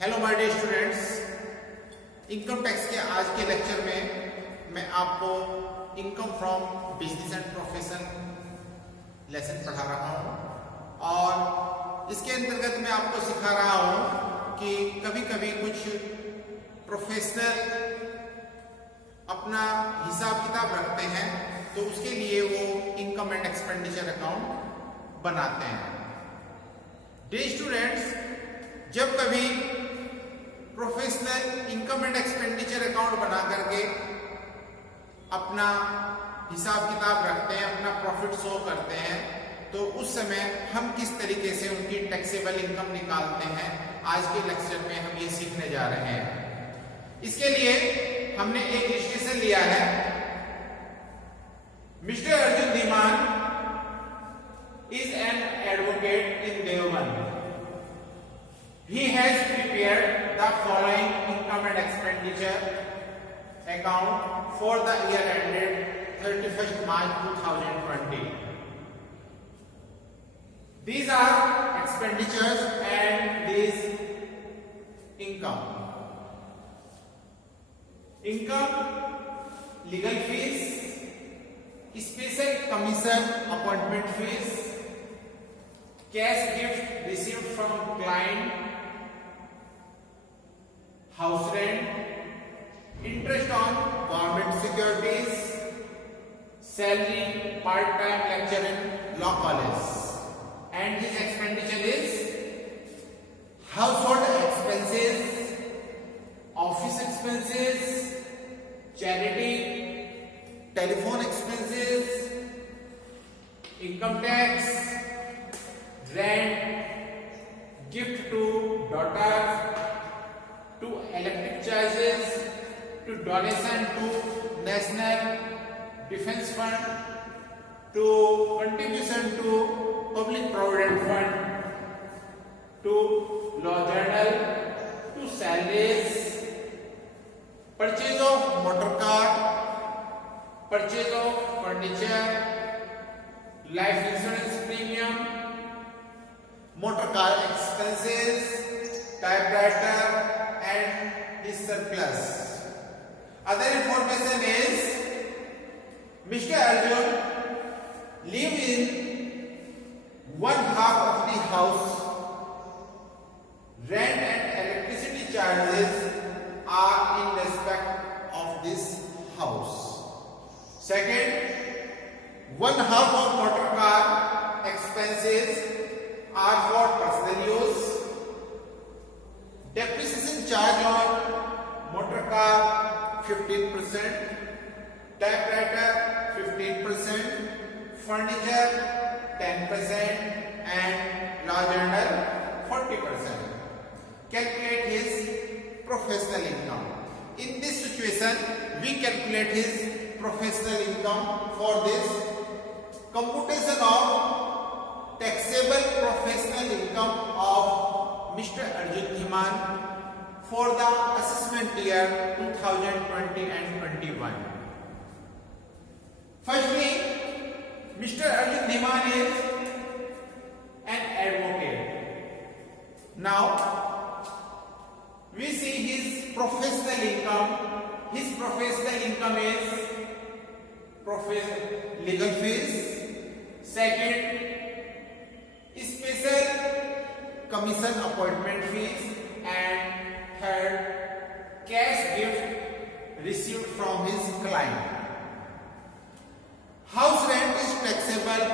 Hello my dear students, income tax के आज के लेक्चर में मैं आपको income from business and profession lesson पढ़ा रहा हूं और इसके अंतर्गत मैं आपको सिखा रहा हूं कि कभी कभी कुछ प्रोफेशनल अपना हिसाब किताब रखते हैं तो उसके लिए वो इनकम एंड एक्सपेंडिचर अकाउंट बनाते हैं। डियर स्टूडेंट्स, जब कभी professional income and expenditure account बना करके अपना हिसाब किताब रखते हैं, अपना प्रॉफिट शो करते हैं, तो उस समय हम किस तरीके से उनकी टैक्सेबल इनकम निकालते हैं, आज के लेक्चर में हम ये सीखने जा रहे हैं। इसके लिए हमने एक रजिस्ट्रेशन लिया है। Mister Arjun Dhiman is an advocate in Deoband. He has prepared the following income and expenditure account for the year ended 31st March 2020. These are expenditures and these income. Income, legal fees, special commission appointment fees, cash gift received from client, house rent, interest on government securities, salary part-time lecture in law college, and his expenditure is household expenses, office expenses, charity, telephone expenses, income tax, rent, gift to daughter, to electric charges, to donation to National Defence Fund, to contribution to Public Provident Fund, to Law Journal, to salaries, purchase of motor car, purchase of furniture, life insurance premium, motor car expenses, typewriter and his surplus. Other information is Mr. Arjun live in one half of the house. Rent and electricity charges are in respect of this house. Second, one half of motor car expenses are for personal use. Depreciation charge on motor car 15%, typewriter 15%, furniture 10% and law journal 40%. Calculate his professional income. In this situation, we calculate his professional income. For this, computation of taxable professional income of Mr. Arjun Dhiman for the assessment year 2020 and 21. Firstly, Mr. Arjun Dhiman is an advocate. Now, we see his professional income. His professional income is legal fees. Second, special commission appointment fees. And third, cash gift received from his client. House rent is taxable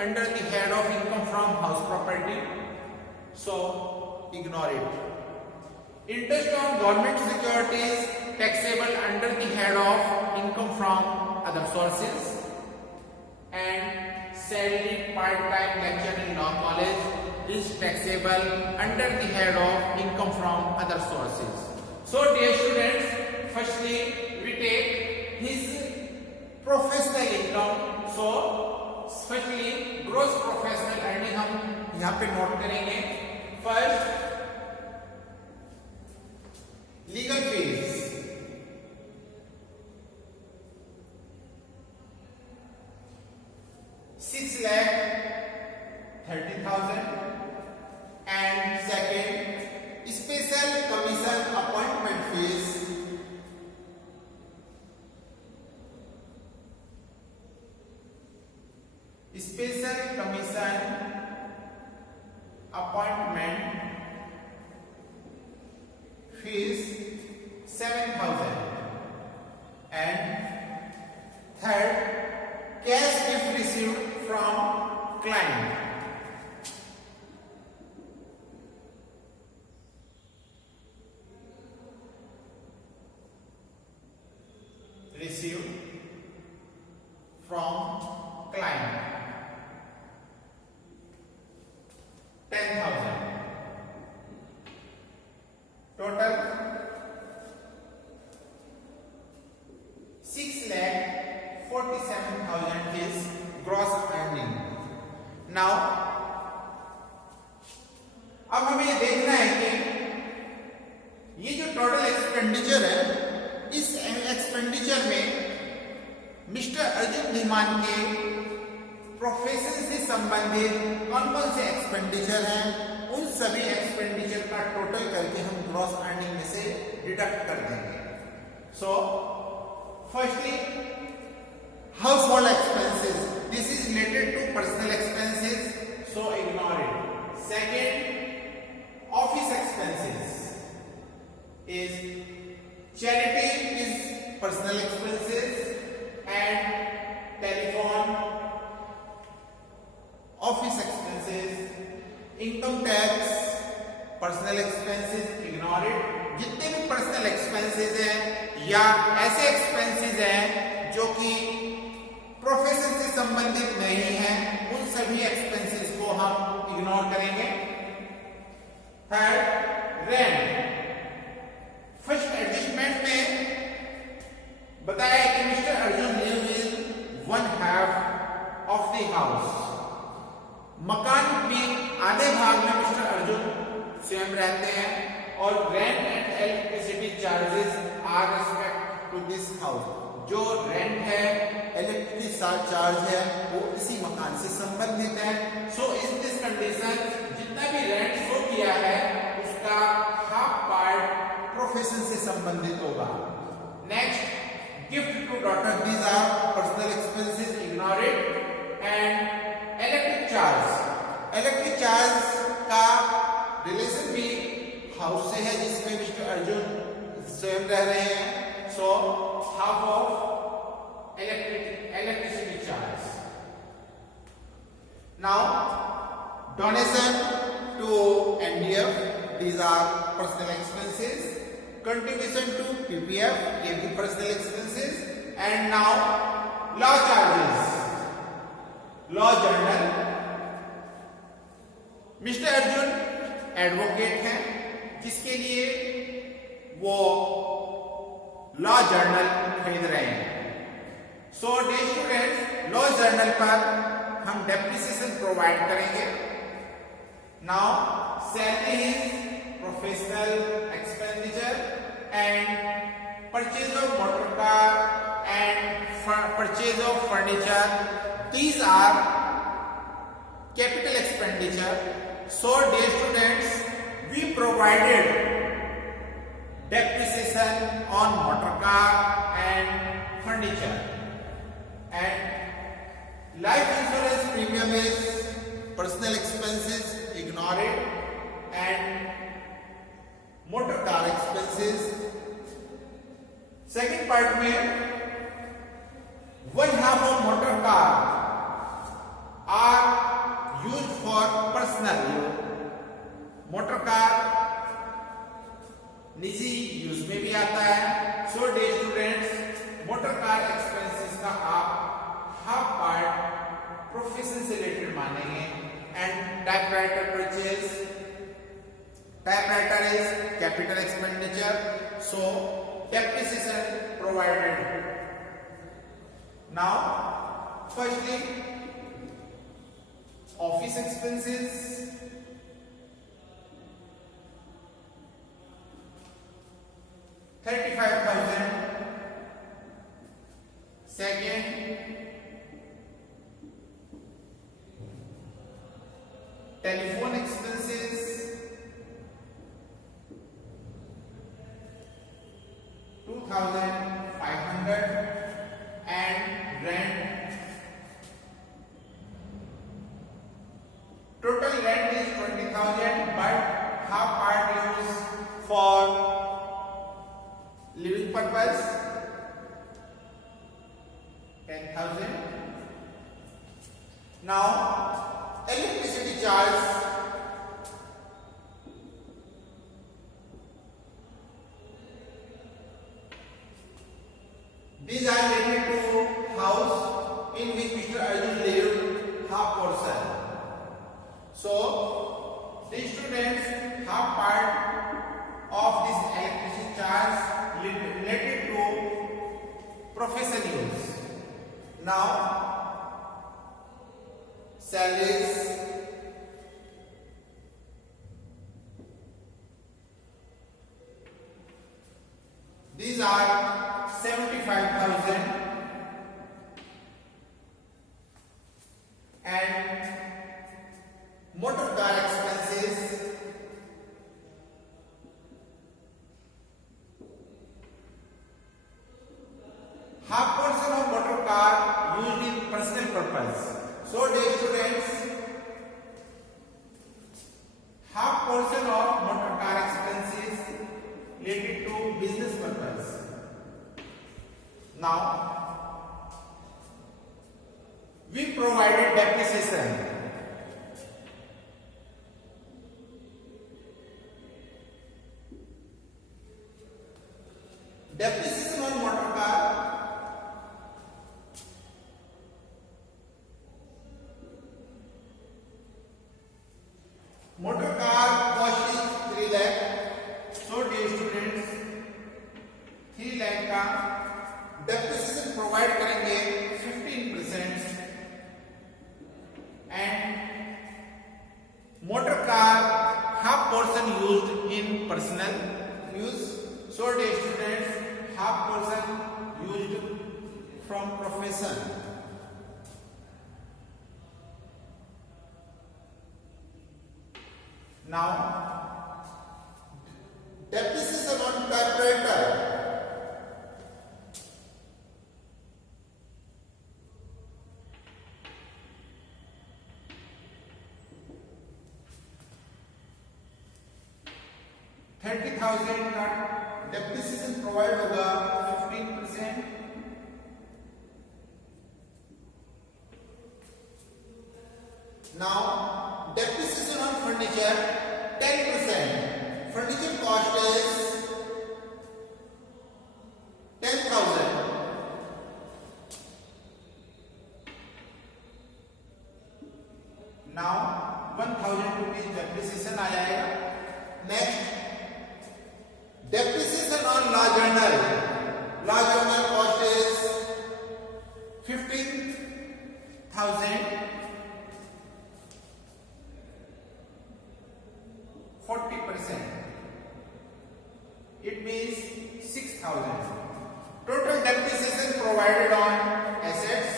under the head of income from house property, so ignore it. Interest on government securities taxable under the head of income from other sources, and salary part-time lecture in law college is taxable under the head of income from other sources. So dear students, firstly we take his professional income. So firstly gross professional earning हम यहाँ पे note करेंगे. First, legal fees, $6,30,000, and second, special fees 7,000. And third, cash gift received from client. Received from client 10,000. Total 6,47,000 is gross earning. Now अब हमें ये देखना है कि ये जो टोटल एक्सपेंडिचर है, इस एक्सपेंडिचर में मिस्टर अर्जुन धीमान के प्रोफेशन से संबंधित कौन कौन से एक्सपेंडिचर हैं, उन सभी एक्सपेंडिचर का टोटल करके हम ग्रॉस अर्निंग में से डिडक्ट कर देंगे. So firstly household expenses, this is related to personal expenses, so ignore it. Second, office expenses is charity is personal expenses, and telephone, office expenses, income tax, personal expenses, ignore it. जितने भी personal expenses हैं या ऐसे expenses हैं जो कि profession से संबंधित नहीं है, उन सभी एक्सपेंसेस को हम इग्नोर करेंगे. Third, rent. फर्स्ट एडजस्टमेंट में बताया कि mister Arjun live in 1/2 of the house. मकान में आधे भाग में मिस्टर अर्जुन स्वयं रहते हैं और rent and electricity charges are respect to this house. जो रेंट है, इलेक्ट्रिसिटी चार्ज है, वो इसी मकान से संबंधित है. सो इस दिस कंडीशन जितना भी रेंट शो किया है उसका हाफ पार्ट प्रोफेशन से संबंधित होगा. Next, gift to daughter, these are personal expenses, ignore it. And electric charge, electric charge का रिलेशन भी हाउस से है जिसमें मिस्टर अर्जुन स्वयं रह रहे हैं. सो half of electricity charge. Now donation to NDF, these are personal expenses. Contribution to PPF, ये भी personal expenses. And now law charges, law journal. Mister Arjun advocate हैं जिसके लिए वो लॉ जर्नल खरीद रहे हैं. So the students, law journal पर हम डेप्रिसिएशन प्रोवाइड करेंगे. Now salary is professional expenditure and purchase of motor car and purchase of furniture, these are capital expenditure. So the students, we provided depreciation on motor car and furniture. And life insurance premium is personal expenses, ignore it. And motor car expenses, second part में 1/2 of motor car are used for personal. Motor car निजी use में भी आता है. So the students, motor car expenses का आप half part profession से related मानेंगे. And typewriter purchase, typewriter is capital expenditure, so depreciation provided. Now firstly office expenses, $35,000. Second, telephone expenses, $2,500. And rent, total rent is 20,000, but half part used for price 10,000. Now electricity charge, these are related to house in which Mr. Arjun lived, half portion. So these students have part of this electricity charge related to professional use. Now salaries, these are 75,000, and motor car expenses, half portion of motor car used in personal purpose. So dear students, half portion of motor car expenses related to business purpose. Now we provided depreciation. Depreciation on motor car, motor car cost is 3 lakh. So dear students, 3 lakh का depreciation provide करेंगे 15%, and motor car half portion used in personal use. So dear students, half portion used from profession. Now depreciation on typewriter, $30,000 का depreciation provide होगा 15%. Now depreciation on furniture 10%. Furniture cost is 10,000. Now 1,000 rupees depreciation आ जाएगा. Next, depreciation on law journal. Law journal cost is 15,000. 40%. It means 6,000. Total depreciation provided on assets,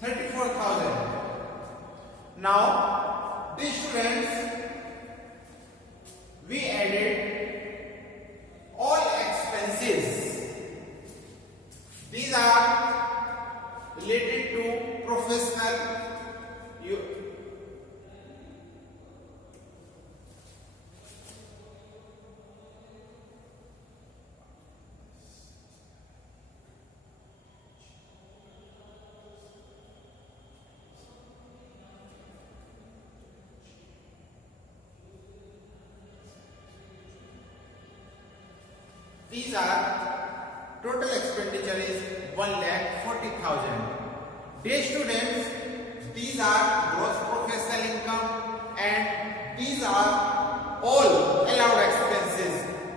$34,000. Now, these students, we added all expenses. These are related to professional use. These are total expenditure is 1,40,000. Dear students, these are gross professional income and these are all allowed expenses.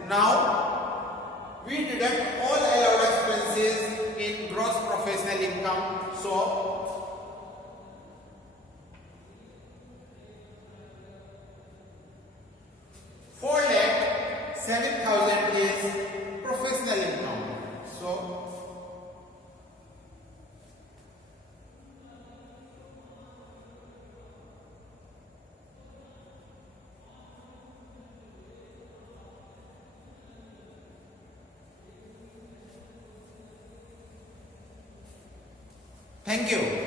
Now we deduct all allowed expenses in gross professional income. So $4,07,000 is professional income. So thank you.